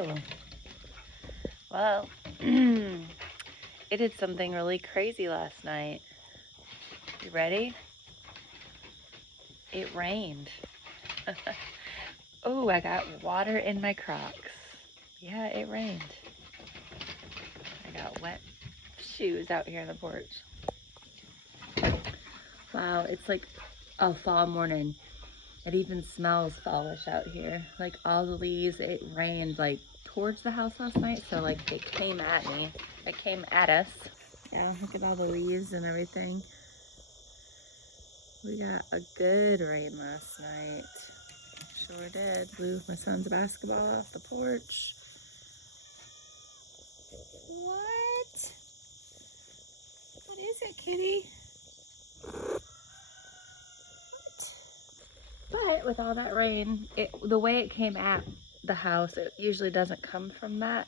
Hello. Well, it did something really crazy last night. You ready? It rained. Oh, I got water in my Crocs. Yeah, it rained. I got wet shoes out here on the porch. Wow, it's like a fall morning. It even smells fallish out here. Like all the leaves, it rained like towards the house last night, so like they came at me. It came at us. Yeah, look at all the leaves and everything. We got a good rain last night. Sure did. Blew my son's basketball off the porch. What? What is it, kitty? What? But with all that rain, the way it came at the house, it usually doesn't come from that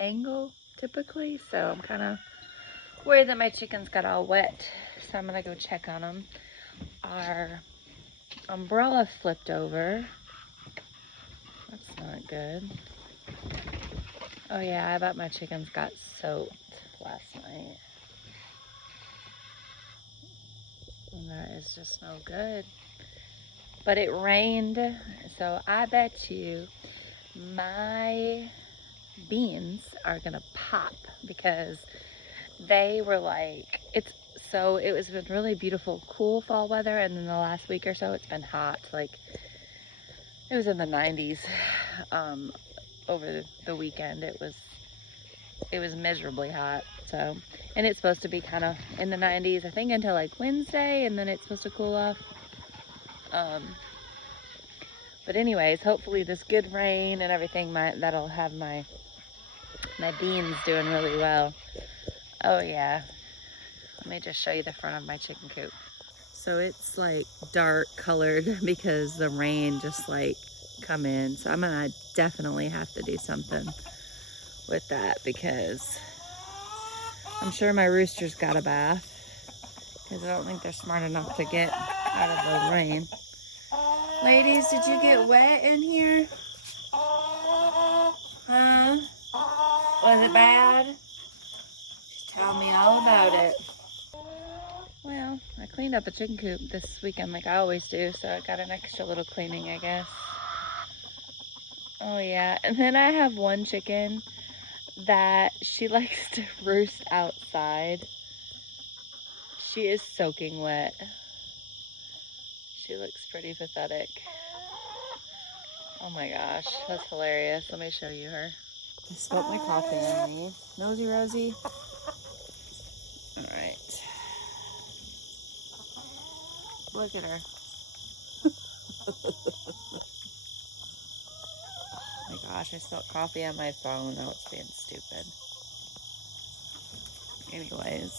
angle typically. So I'm kind of worried that my chickens got all wet. So I'm gonna go check on them. Our umbrella flipped over. That's not good. Oh yeah, I bet my chickens got soaked last night. And that is just no good. But it rained, so I bet you my beans are gonna pop because they were like, it was been really beautiful, cool fall weather, and then the last week or so it's been hot. Like it was in the 90s over the weekend. It was miserably hot. So, and it's supposed to be kind of in the 90s, I think, until like Wednesday, and then it's supposed to cool off. But anyways, hopefully this good rain and everything, that'll have my beans doing really well. Oh yeah, let me just show you the front of my chicken coop. So it's like dark colored because the rain just like come in. So I'm gonna definitely have to do something with that because I'm sure my roosters got a bath because I don't think they're smart enough to get out of the rain. Ladies, did you get wet in here? Huh? Was it bad? Just tell me all about it. Well, I cleaned up the chicken coop this weekend like I always do, so I got an extra little cleaning, I guess. Oh yeah, and then I have one chicken that she likes to roost outside. She is soaking wet. She looks pretty pathetic. Oh my gosh, that's hilarious. Let me show you her. I spilled my coffee on me. Nosy Rosie. All right. Look at her. Oh my gosh, I spilled coffee on my phone. Now it's being stupid. Anyways,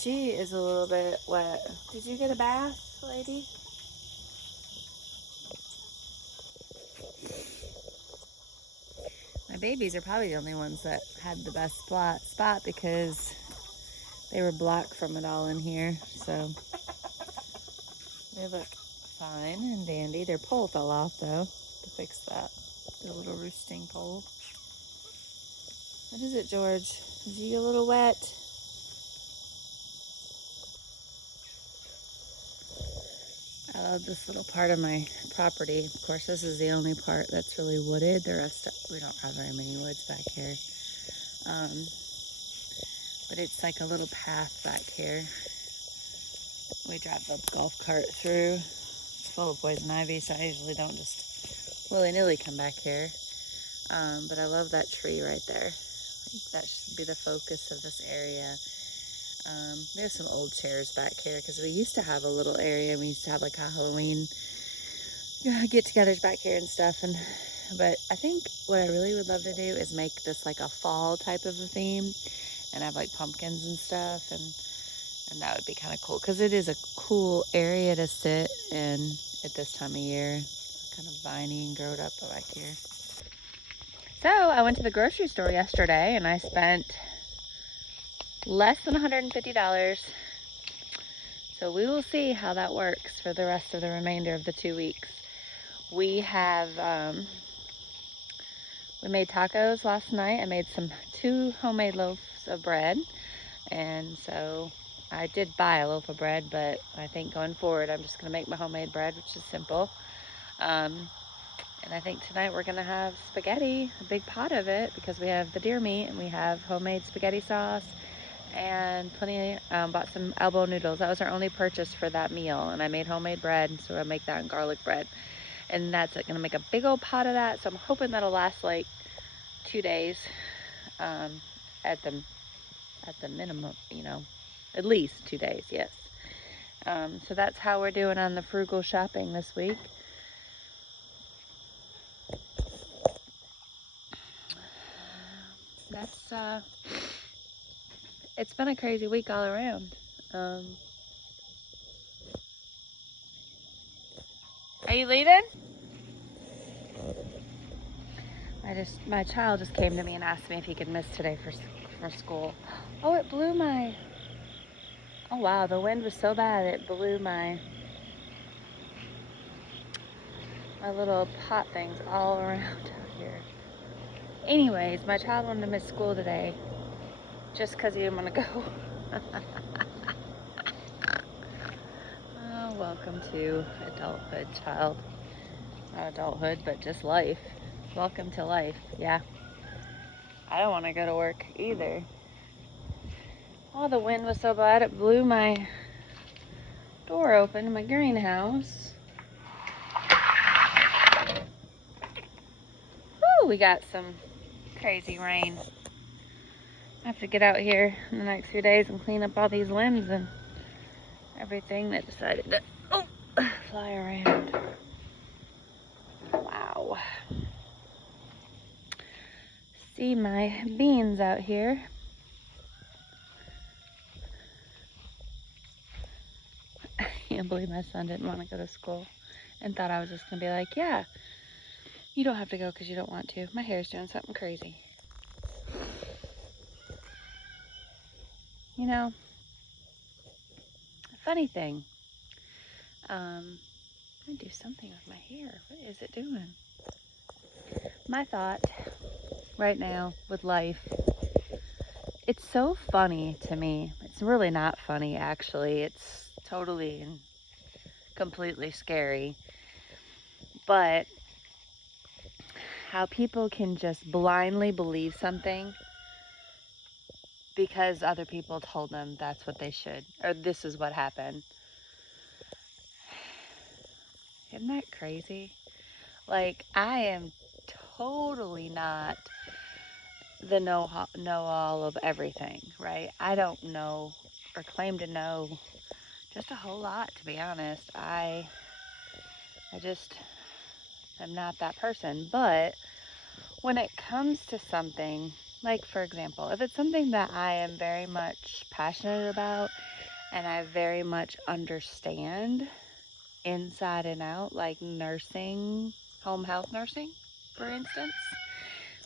she is a little bit wet. Did you get a bath, lady? My babies are probably the only ones that had the best spot because they were blocked from it all in here. So they look fine and dandy. Their pole fell off though, to fix that. The little roosting pole. What is it, George? Is he a little wet? I love this little part of my property. Of course, this is the only part that's really wooded. The rest, we don't have very many woods back here. But it's like a little path back here. We drive the golf cart through. It's full of poison ivy, so I usually don't just willy-nilly come back here. But I love that tree right there. I think that should be the focus of this area. There's some old chairs back here because we used to have a little area. We used to have like a Halloween get-togethers back here and stuff. But I think what I really would love to do is make this like a fall type of a theme and have like pumpkins and stuff, and that would be kind of cool because it is a cool area to sit in at this time of year. Kind of viney and growed up back here. So I went to the grocery store yesterday and I spent less than $150. So we will see how that works for the rest of the remainder of the 2 weeks. We have We made tacos last night. I made 2 homemade loaves of bread. And so I did buy a loaf of bread, but I think going forward, I'm just going to make my homemade bread, which is simple. And I think tonight we're going to have spaghetti, a big pot of it, because we have the deer meat and we have homemade spaghetti sauce and plenty. Bought some elbow noodles. That was our only purchase for that meal. And I made homemade bread, so I make that in garlic bread. And that's going to make a big old pot of that. So I'm hoping that'll last like 2 days at the minimum, at least 2 days, yes. So that's how we're doing on the frugal shopping this week. That's it's been a crazy week all around. Are you leaving? My child just came to me and asked me if he could miss today for school. Oh, it blew my. Oh wow, the wind was so bad it blew my little pot things all around out here. Anyways, my child wanted to miss school today just because he didn't want to go. Oh, welcome to adulthood, child. Not adulthood, but just life. Welcome to life. Yeah. I don't want to go to work either. Oh, the wind was so bad it blew my door open in my greenhouse. Woo, we got some crazy rain. I have to get out here in the next few days and clean up all these limbs and everything that decided to fly around. Wow. See my beans out here. I can't believe my son didn't want to go to school and thought I was just going to be like, yeah, you don't have to go because you don't want to. My hair's doing something crazy. You know, funny thing. I'm going to do something with my hair. What is it doing? My thought right now with life, it's so funny to me. It's really not funny, actually. It's totally and completely scary. But how people can just blindly believe something because other people told them that's what they should, or this is what happened. Isn't that crazy? Like, I am totally not the know-all of everything, right? I don't know or claim to know just a whole lot, to be honest. I just am not that person. But when it comes to something, like for example, if it's something that I am very much passionate about and I very much understand inside and out, like nursing, home health nursing, for instance,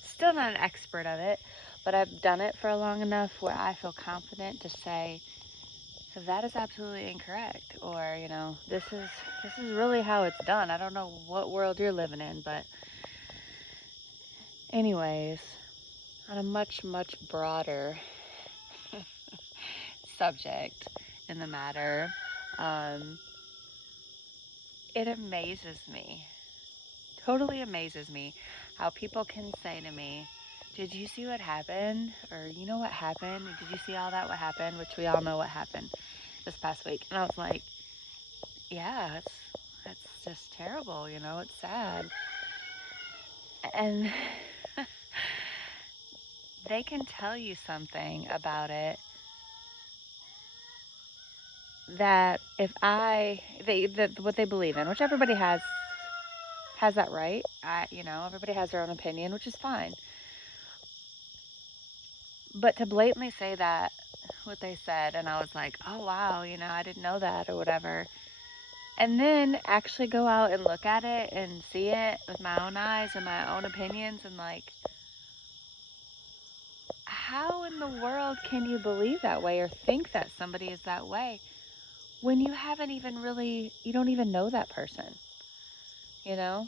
still not an expert of it, but I've done it for long enough where I feel confident to say that is absolutely incorrect, or this is really how it's done. I don't know what world you're living in, but anyways, on a much broader subject in the matter, it amazes me, totally amazes me how people can say to me, did you see what happened? Or you know what happened? Did you see all that what happened? Which we all know what happened this past week. And I was like, yeah, that's just terrible, it's sad. And they can tell you something about it that if what they believe in, which everybody has that right. Everybody has their own opinion, which is fine. But to blatantly say that, what they said, and I was like, oh wow, I didn't know that or whatever. And then actually go out and look at it and see it with my own eyes and my own opinions and like, how in the world can you believe that way or think that somebody is that way when you don't even know that person, you know?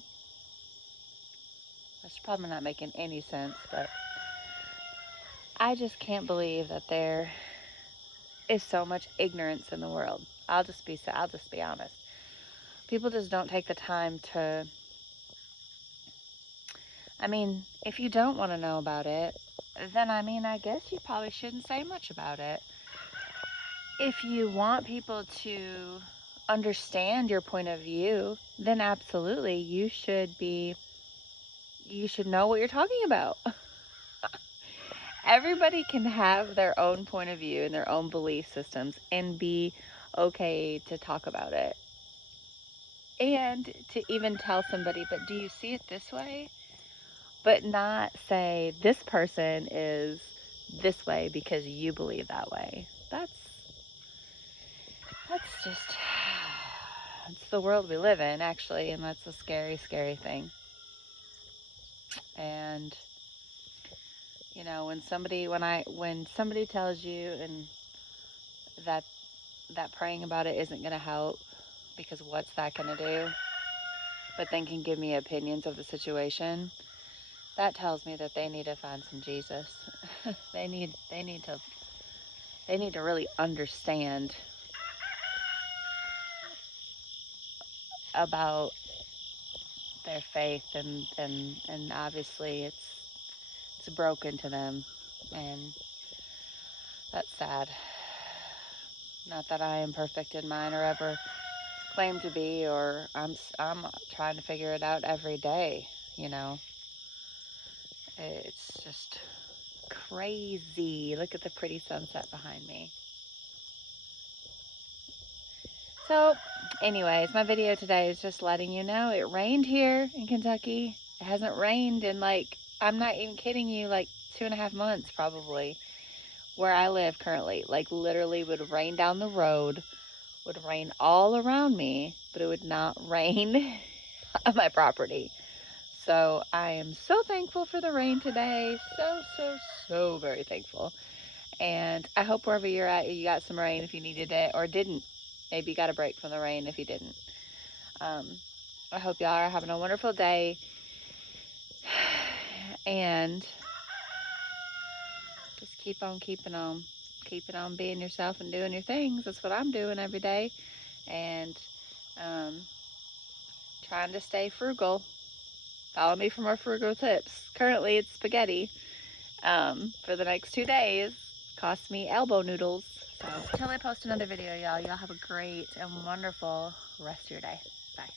That's probably not making any sense, but I just can't believe that there is so much ignorance in the world. I'll just be honest. People just don't take the time to, I mean, if you don't want to know about it, then I guess you probably shouldn't say much about it. If you want people to understand your point of view, then absolutely you should know what you're talking about. Everybody can have their own point of view and their own belief systems and be okay to talk about it. And to even tell somebody, but do you see it this way? But not say this person is this way because you believe that way. That's just it's the world we live in, actually, and that's a scary, scary thing. And when somebody tells you and that praying about it isn't going to help, because what's that going to do? But then can give me opinions of the situation. That tells me that they need to find some Jesus. They need to really understand about their faith, and obviously it's broken to them, and that's sad. Not that I am perfect in mine or ever claim to be, or I'm trying to figure it out every day, you know. It's just crazy. Look at the pretty sunset behind me. So, anyways, my video today is just letting you know it rained here in Kentucky. It hasn't rained in, like, I'm not even kidding you, like 2.5 months probably. Where I live currently, like, literally would rain down the road, would rain all around me, but it would not rain on my property. So I am so thankful for the rain today. So very thankful. And I hope wherever you're at, you got some rain if you needed it, or didn't. Maybe you got a break from the rain if you didn't. Um, I hope y'all are having a wonderful day. And just keep on keeping on. Keeping on being yourself and doing your things. That's what I'm doing every day. And um, trying to stay frugal. Follow me for more frugal tips. Currently, it's spaghetti. For the next 2 days. Cost me elbow noodles. So, until I post another video, y'all have a great and wonderful rest of your day. Bye.